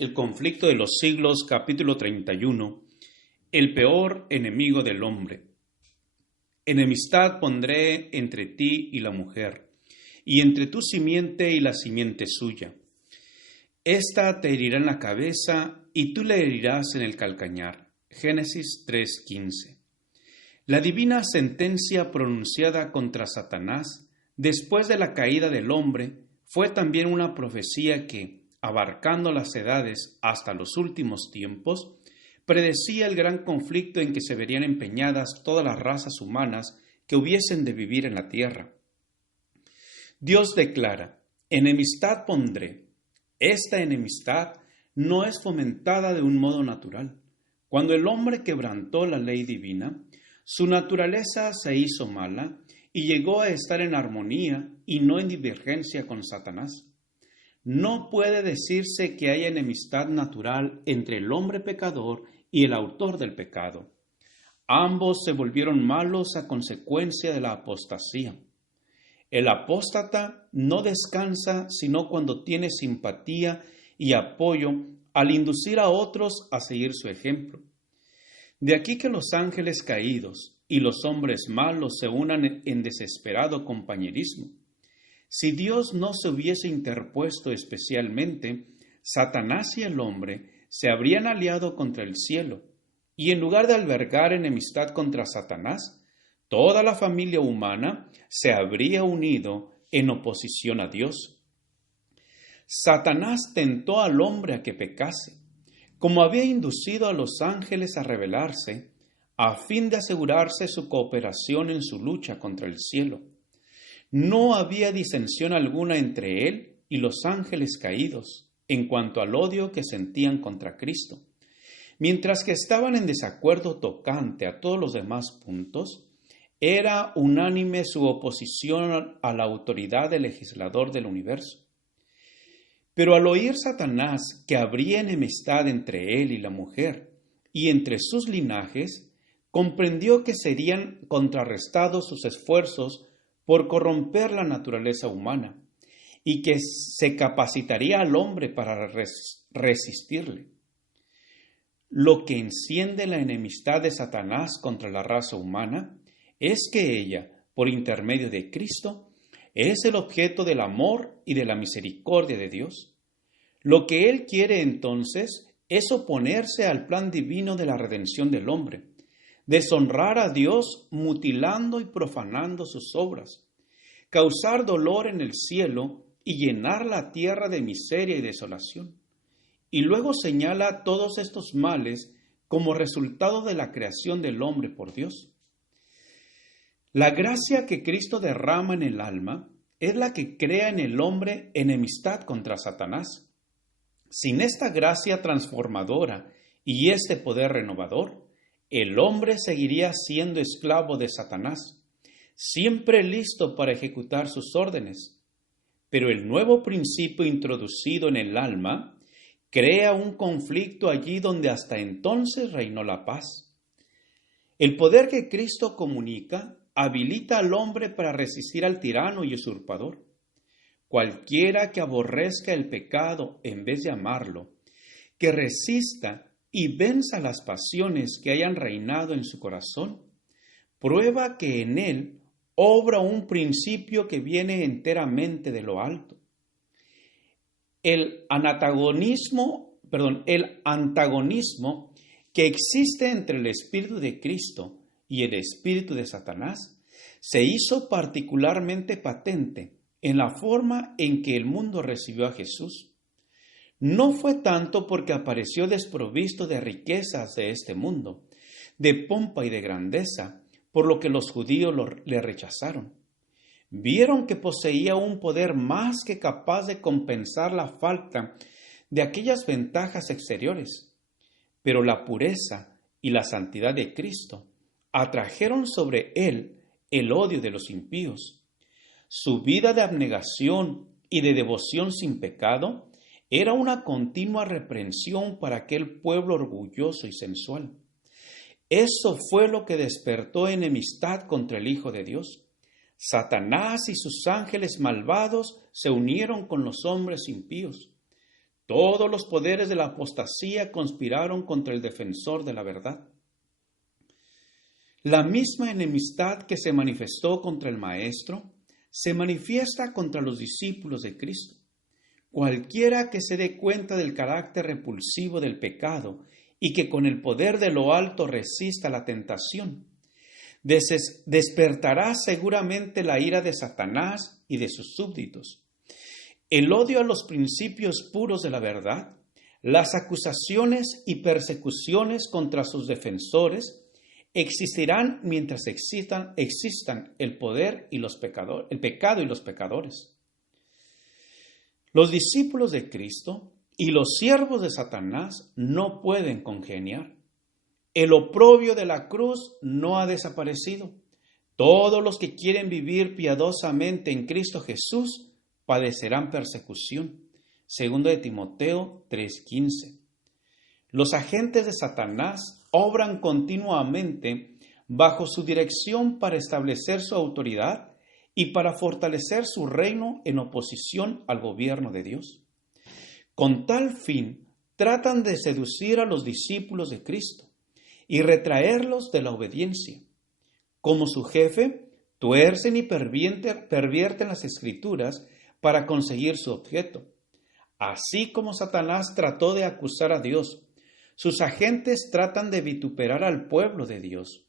El conflicto de los siglos, capítulo 31. El peor enemigo del hombre. Enemistad pondré entre ti y la mujer, y entre tu simiente y la simiente suya. Esta te herirá en la cabeza, y tú le herirás en el calcañar. Génesis 3:15. La divina sentencia pronunciada contra Satanás después de la caída del hombre fue también una profecía que, abarcando las edades hasta los últimos tiempos, predecía el gran conflicto en que se verían empeñadas todas las razas humanas que hubiesen de vivir en la tierra. Dios declara: enemistad pondré. Esta enemistad no es fomentada de un modo natural. Cuando el hombre quebrantó la ley divina, su naturaleza se hizo mala y llegó a estar en armonía y no en divergencia con Satanás. No puede decirse que haya enemistad natural entre el hombre pecador y el autor del pecado. Ambos se volvieron malos a consecuencia de la apostasía. El apóstata no descansa sino cuando tiene simpatía y apoyo al inducir a otros a seguir su ejemplo. De aquí que los ángeles caídos y los hombres malos se unan en desesperado compañerismo. Si Dios no se hubiese interpuesto especialmente, Satanás y el hombre se habrían aliado contra el cielo, y en lugar de albergar enemistad contra Satanás, toda la familia humana se habría unido en oposición a Dios. Satanás tentó al hombre a que pecase, como había inducido a los ángeles a rebelarse, a fin de asegurarse su cooperación en su lucha contra el cielo. No había disensión alguna entre él y los ángeles caídos en cuanto al odio que sentían contra Cristo. Mientras que estaban en desacuerdo tocante a todos los demás puntos, era unánime su oposición a la autoridad del legislador del universo. Pero al oír Satanás que habría enemistad entre él y la mujer y entre sus linajes, comprendió que serían contrarrestados sus esfuerzos por corromper la naturaleza humana, y que se capacitaría al hombre para resistirle. Lo que enciende la enemistad de Satanás contra la raza humana es que ella, por intermedio de Cristo, es el objeto del amor y de la misericordia de Dios. Lo que él quiere entonces es oponerse al plan divino de la redención del hombre, deshonrar a Dios mutilando y profanando sus obras, causar dolor en el cielo y llenar la tierra de miseria y desolación. Y luego señala todos estos males como resultado de la creación del hombre por Dios. La gracia que Cristo derrama en el alma es la que crea en el hombre enemistad contra Satanás. Sin esta gracia transformadora y este poder renovador, el hombre seguiría siendo esclavo de Satanás, siempre listo para ejecutar sus órdenes. Pero el nuevo principio introducido en el alma crea un conflicto allí donde hasta entonces reinó la paz. El poder que Cristo comunica habilita al hombre para resistir al tirano y usurpador. Cualquiera que aborrezca el pecado en vez de amarlo, que resista y venza las pasiones que hayan reinado en su corazón, prueba que en él obra un principio que viene enteramente de lo alto. El antagonismo que existe entre el Espíritu de Cristo y el Espíritu de Satanás se hizo particularmente patente en la forma en que el mundo recibió a Jesús. No fue tanto porque apareció desprovisto de riquezas de este mundo, de pompa y de grandeza, por lo que los judíos le rechazaron. Vieron que poseía un poder más que capaz de compensar la falta de aquellas ventajas exteriores. Pero la pureza y la santidad de Cristo atrajeron sobre él el odio de los impíos. Su vida de abnegación y de devoción sin pecado era una continua reprensión para aquel pueblo orgulloso y sensual. Eso fue lo que despertó enemistad contra el Hijo de Dios. Satanás y sus ángeles malvados se unieron con los hombres impíos. Todos los poderes de la apostasía conspiraron contra el defensor de la verdad. La misma enemistad que se manifestó contra el Maestro se manifiesta contra los discípulos de Cristo. Cualquiera que se dé cuenta del carácter repulsivo del pecado y que con el poder de lo alto resista la tentación, despertará seguramente la ira de Satanás y de sus súbditos. El odio a los principios puros de la verdad, las acusaciones y persecuciones contra sus defensores existirán mientras existan el poder y el pecado y los pecadores. Los discípulos de Cristo y los siervos de Satanás no pueden congeniar. El oprobio de la cruz no ha desaparecido. Todos los que quieren vivir piadosamente en Cristo Jesús padecerán persecución. 2 de Timoteo 3:15. Los agentes de Satanás obran continuamente bajo su dirección para establecer su autoridad y para fortalecer su reino en oposición al gobierno de Dios. Con tal fin, tratan de seducir a los discípulos de Cristo y retraerlos de la obediencia. Como su jefe, tuercen y pervierten las Escrituras para conseguir su objeto. Así como Satanás trató de acusar a Dios, sus agentes tratan de vituperar al pueblo de Dios.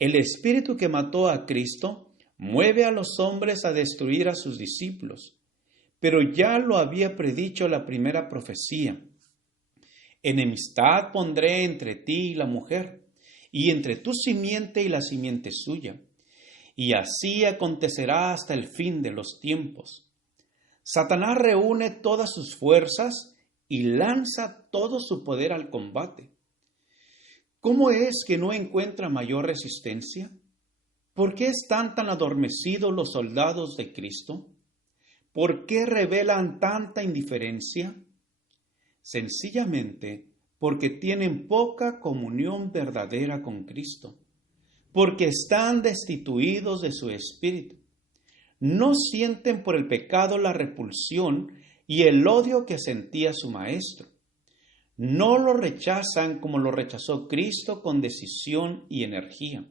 El espíritu que mató a Cristo mueve a los hombres a destruir a sus discípulos, pero ya lo había predicho la primera profecía. Enemistad pondré entre ti y la mujer, y entre tu simiente y la simiente suya, y así acontecerá hasta el fin de los tiempos. Satanás reúne todas sus fuerzas y lanza todo su poder al combate. ¿Cómo es que no encuentra mayor resistencia? ¿Por qué están tan adormecidos los soldados de Cristo? ¿Por qué revelan tanta indiferencia? Sencillamente porque tienen poca comunión verdadera con Cristo, porque están destituidos de su espíritu. No sienten por el pecado la repulsión y el odio que sentía su Maestro. No lo rechazan como lo rechazó Cristo con decisión y energía.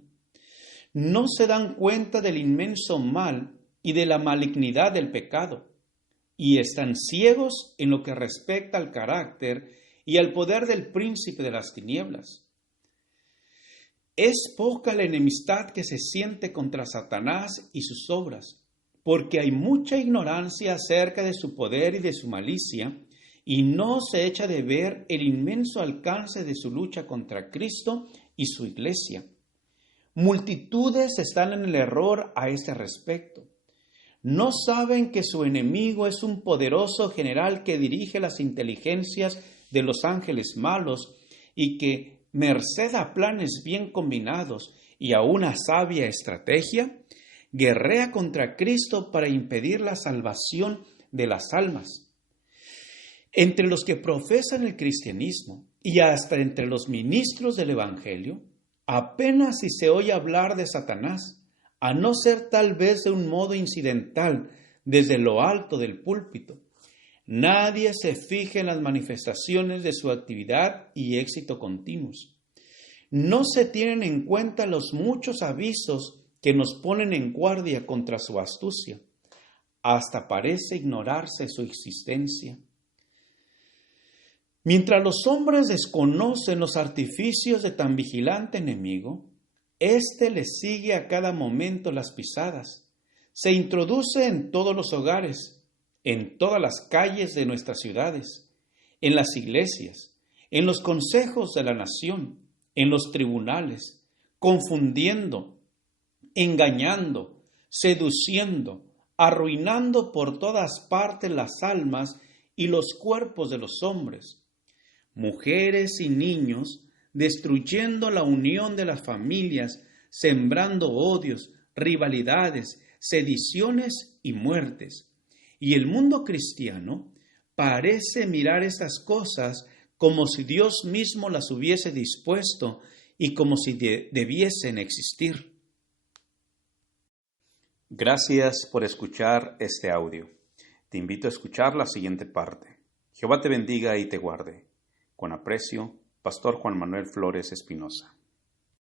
No se dan cuenta del inmenso mal y de la malignidad del pecado, y están ciegos en lo que respecta al carácter y al poder del príncipe de las tinieblas. Es poca la enemistad que se siente contra Satanás y sus obras, porque hay mucha ignorancia acerca de su poder y de su malicia, y no se echa de ver el inmenso alcance de su lucha contra Cristo y su iglesia. Multitudes están en el error a este respecto. No saben que su enemigo es un poderoso general que dirige las inteligencias de los ángeles malos y que, merced a planes bien combinados y a una sabia estrategia, guerrea contra Cristo para impedir la salvación de las almas. Entre los que profesan el cristianismo y hasta entre los ministros del Evangelio, apenas si se oye hablar de Satanás, a no ser tal vez de un modo incidental desde lo alto del púlpito. Nadie se fija en las manifestaciones de su actividad y éxito continuos. No se tienen en cuenta los muchos avisos que nos ponen en guardia contra su astucia. Hasta parece ignorarse su existencia. Mientras los hombres desconocen los artificios de tan vigilante enemigo, éste les sigue a cada momento las pisadas. Se introduce en todos los hogares, en todas las calles de nuestras ciudades, en las iglesias, en los consejos de la nación, en los tribunales, confundiendo, engañando, seduciendo, arruinando por todas partes las almas y los cuerpos de los hombres, mujeres y niños, destruyendo la unión de las familias, sembrando odios, rivalidades, sediciones y muertes. Y el mundo cristiano parece mirar estas cosas como si Dios mismo las hubiese dispuesto y como si debiesen existir. Gracias por escuchar este audio. Te invito a escuchar la siguiente parte. Jehová te bendiga y te guarde. Con aprecio, Pastor Juan Manuel Flores Espinosa.